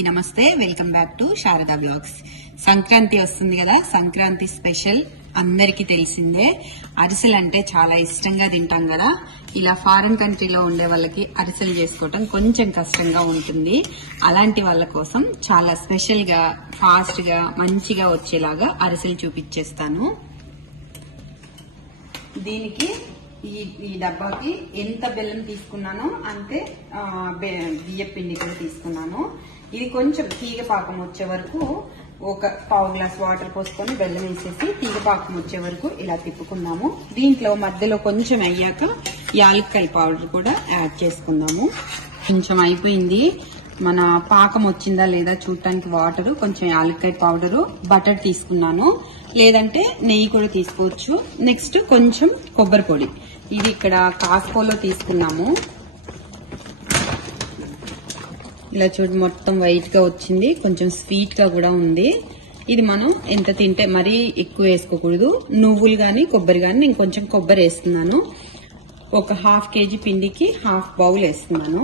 అందరికీ నమస్తే. Welcome back to Sharada blogs. Sankranti వస్తుంది కదా, సంక్రాంతి స్పెషల్ అందరికీ తెలిసిందే. అరిసెలు అంటే చాలా ఇష్టంగా తింటాం కదా. ఇలా ఫారిన్ కంట్రీలో ఉండే వాళ్ళకి అరిసెలు చేసుకోవటం కొంచెం కష్టంగా ఉంటుంది. అలాంటి వాళ్ళ కోసం చాలా స్పెషల్ గా, ఫాస్ట్ గా, మంచిగా వచ్చేలాగా అరిసెలు చూపించేస్తాను. దీనికి ఈ డబ్బాకి ఎంత బెల్లం తీసుకున్నానో అంతే బియ్య పిండి కూడా తీసుకున్నాను. ఇది కొంచెం తీగ పాకం వచ్చే వరకు ఒక పావు గ్లాస్ వాటర్ పోసుకొని బెల్లం వేసేసి తీగ పాకం వచ్చే వరకు ఇలా తిప్పుకున్నాము. దీంట్లో మధ్యలో కొంచెం అయ్యాక యాలక్కాయ పౌడర్ కూడా యాడ్ చేసుకున్నాము. కొంచెం అయిపోయింది, మన పాకం వచ్చిందా లేదా చూడటానికి వాటర్, కొంచెం యాలక్కాయ పౌడరు, బటర్ తీసుకున్నాను, లేదంటే నెయ్యి కూడా తీసుకోవచ్చు. నెక్స్ట్ కొంచెం కొబ్బరి పొడి, ఇది ఇక్కడ కాస్కోలో తీసుకున్నాము. ఇలా చూడు, మొత్తం వైట్ గా వచ్చింది, కొంచెం స్వీట్ గా కూడా ఉంది. ఇది మనం ఎంత తింటే మరీ ఎక్కువ వేసుకోకూడదు. నువ్వులు గాని కొబ్బరి గాని, నేను కొంచెం కొబ్బరి వేస్తున్నాను. ఒక హాఫ్ కేజీ పిండికి హాఫ్ బౌల్ వేస్తున్నాను.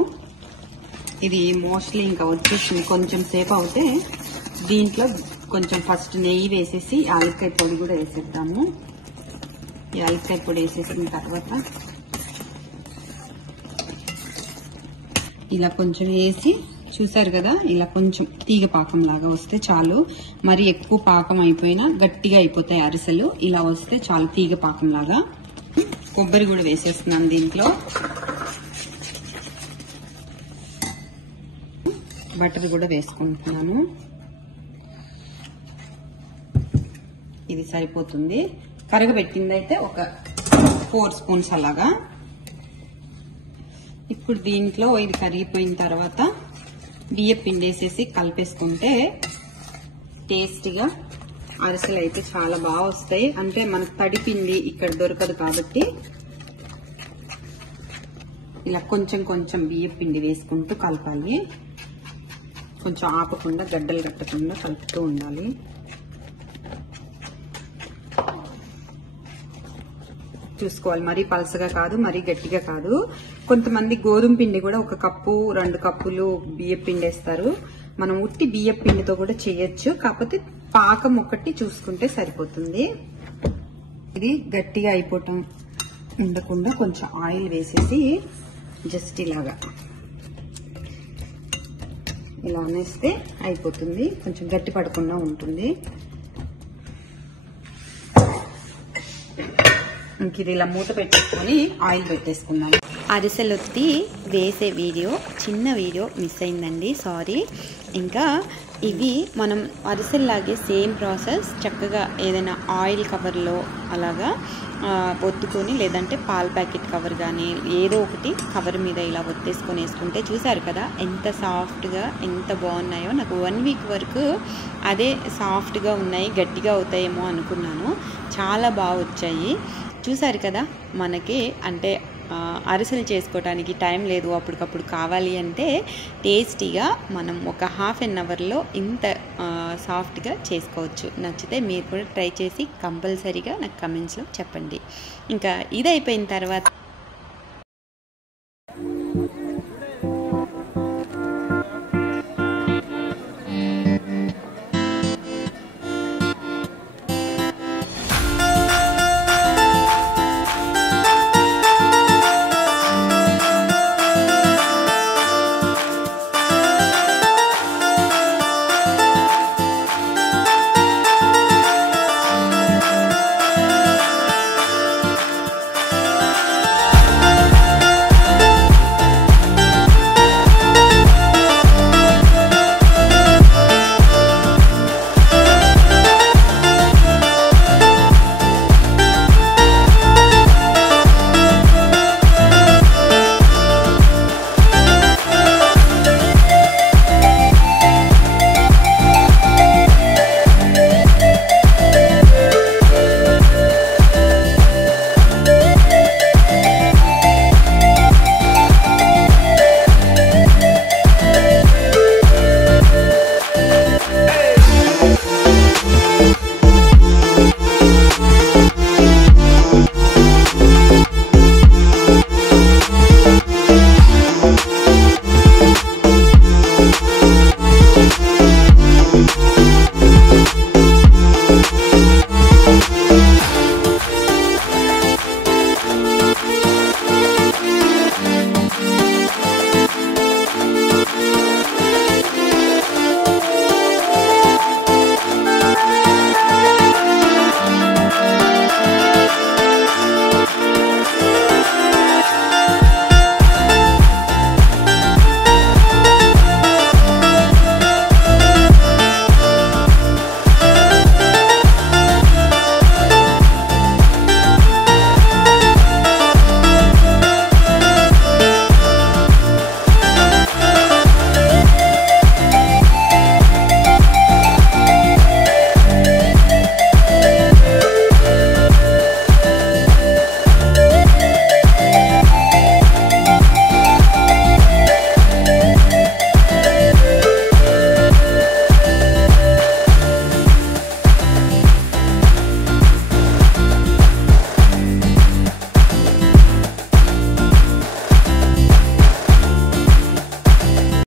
ఇది మోస్ట్లీ ఇంకా వచ్చేసింది, కొంచెం సేపు అవుతే దీంట్లో కొంచెం ఫస్ట్ నెయ్యి వేసేసి యాలక్కాయ పొడి కూడా వేసేద్దాము. యాలక్కాయ పొడి వేసేసిన తర్వాత ఇలా కొంచెం వేసి, చూసారు కదా, ఇలా కొంచెం తీగ పాకం లాగా వస్తే చాలు. మరి ఎక్కువ పాకం అయిపోయినా గట్టిగా అయిపోతాయి అరిసెలు. ఇలా వస్తే చాలు, తీగ పాకం లాగా. కొబ్బరి కూడా వేసేస్తున్నాను దీంట్లో. బటర్ కూడా వేసుకుంటున్నాను. ఇది సరిపోతుంది. కరగబెట్టిందైతే ఒక 4 స్పూన్స్ అలాగా. ఇప్పుడు దీంట్లో ఇది కరిగిపోయిన తర్వాత బియ్య పిండి వేసేసి కలిపేసుకుంటే టేస్టీగా అరిసెలు అయితే చాలా బాగా వస్తాయి. అంటే మనకు తడి పిండి ఇక్కడ దొరకదు కాబట్టి ఇలా కొంచెం కొంచెం బియ్య పిండి వేసుకుంటూ కలపాలి. కొంచెం ఆపకుండా, గడ్డలు కట్టకుండా కలుపుతూ ఉండాలి. చూసుకోవాలి, మరీ పలసగా కాదు, మరీ గట్టిగా కాదు. కొంతమంది గోధుమ పిండి కూడా 1 కప్పు 2 కప్పులు బియ్య పిండి వేస్తారు. మనం ఉట్టి బియ్య పిండితో కూడా చేయొచ్చు, కాకపోతే పాకం ఒకటి చూసుకుంటే సరిపోతుంది. ఇది గట్టిగా అయిపోవటం ఉండకుండా కొంచెం ఆయిల్ వేసేసి జస్ట్ ఇలాగా ఇలా అనేస్తే అయిపోతుంది. కొంచెం గట్టి పడకుండా ఉంటుంది. ఇంక ఇది ఇలా మూత పెట్టేసుకొని ఆయిల్ పెట్టేసుకుందాం. అరిసెలొత్తి వేసే వీడియో, చిన్న వీడియో మిస్ అయిందండి, సారీ. ఇంకా ఇవి మనం అరిసెల్లాగే సేమ్ ప్రాసెస్, చక్కగా ఏదైనా ఆయిల్ కవర్లో అలాగా ఒత్తుకొని, లేదంటే పాల ప్యాకెట్ కవర్ కానీ ఏదో ఒకటి కవర్ మీద ఇలా ఒత్తేసుకొని వేసుకుంటే, చూసారు కదా ఎంత సాఫ్ట్గా, ఎంత బాగున్నాయో. నాకు 1 వీక్ వరకు అదే సాఫ్ట్గా ఉన్నాయి, గట్టిగా అవుతాయేమో అనుకున్నాను. చాలా బాగా వచ్చాయి. చూసారు కదా, మనకి అంటే అరిసెలు చేసుకోవడానికి టైం లేదు, అప్పటికప్పుడు కావాలి అంటే టేస్టీగా మనం ఒక హాఫ్ అన్ అవర్లో ఇంత సాఫ్ట్గా చేసుకోవచ్చు. నచ్చితే మీరు కూడా ట్రై చేసి కంపల్సరీగా నాకు కమెంట్స్లో చెప్పండి. ఇంకా ఇది అయిపోయిన తర్వాత